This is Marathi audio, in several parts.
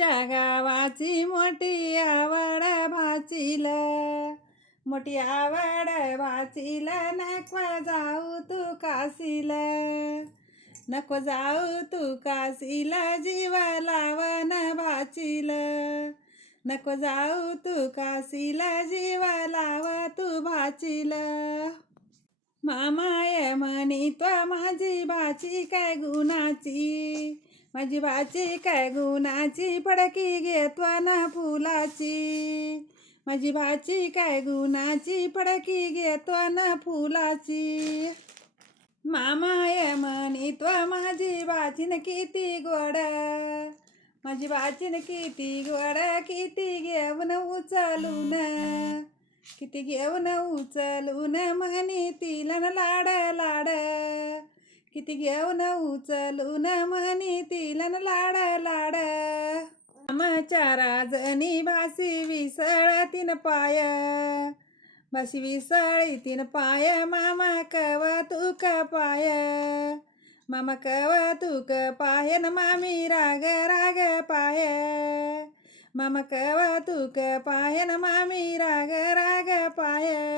आमच्या गावाची मोठी आवड भाचील. मोठी आवड भाचील. नको जाऊ तू काशीला. नको जाऊ तू काशीला. जीव लावण भाचील. नको जाऊ तू काशीला. जीव लाव तू भाचील. मामाय म्हणी तो माझी भाची काय गुणाची? माझी भाची काय गुणाची? फडकी घेतो ना फुलाची. माझी भाची काय गुणाची? फडकी घेतो ना फुलाची. मामा म्हणी तो माझी भाचीन किती गोड. माझी भाचीन किती गोड किती घेऊन उचलून. किती घेऊन उचलून म्हणी तिला लाडला किती घेऊन उचलून म्हणी तिला लाड लाड. आमच्या राजनी भासी विसळ तीन पाय. भासी विसळी तीन पाय मामा कव तुक पाय. मामा कव तुक पाय न मामी राग राग पाय. मामा कव तुक पाय न मामी राग राग पाय.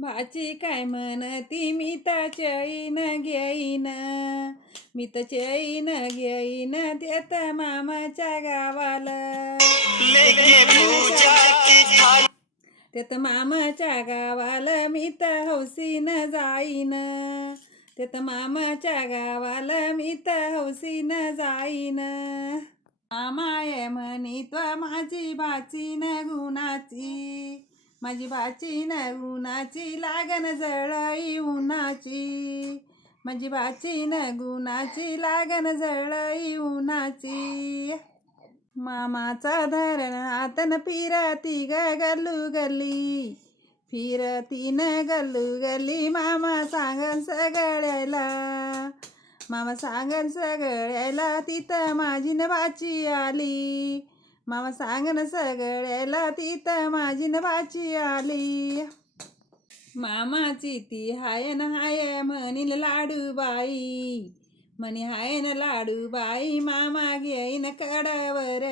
भाची काय म्हणती? मी तर चैन घेईन. मी तर चैन घेईन देत मामाच्या गावाला. त्यात मामाच्या गावाला मी तर हौसीनं जाईन. त्यात मामाच्या गावाला मी तर हौसीनं जाईन. मामाय म्हणी तो माझी भाची न गुणाची. माझी भाची न गुणाची लागन जळई उन्हाची. माझी भाची न गुणाची लागन जळई उन्हाची. मामाचा धरण आतन फिरती ग गल्लू गल्ली. फिरती न गल्लू गल्ली मामा सांगन सगळ्याला. मामा सांगन सगळ्याला तिथं माझी न भाची आली. मामा सांगन सगळ्याला तिथं माझी नवाची आली मामाची ती हाय न हाय म्हणील लाडू बाई म्हणे हाय न लाडू बाई मामा घेईन कडवर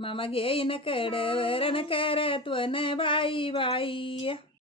मामा घेईन कडवर न करत्वन बाई बाई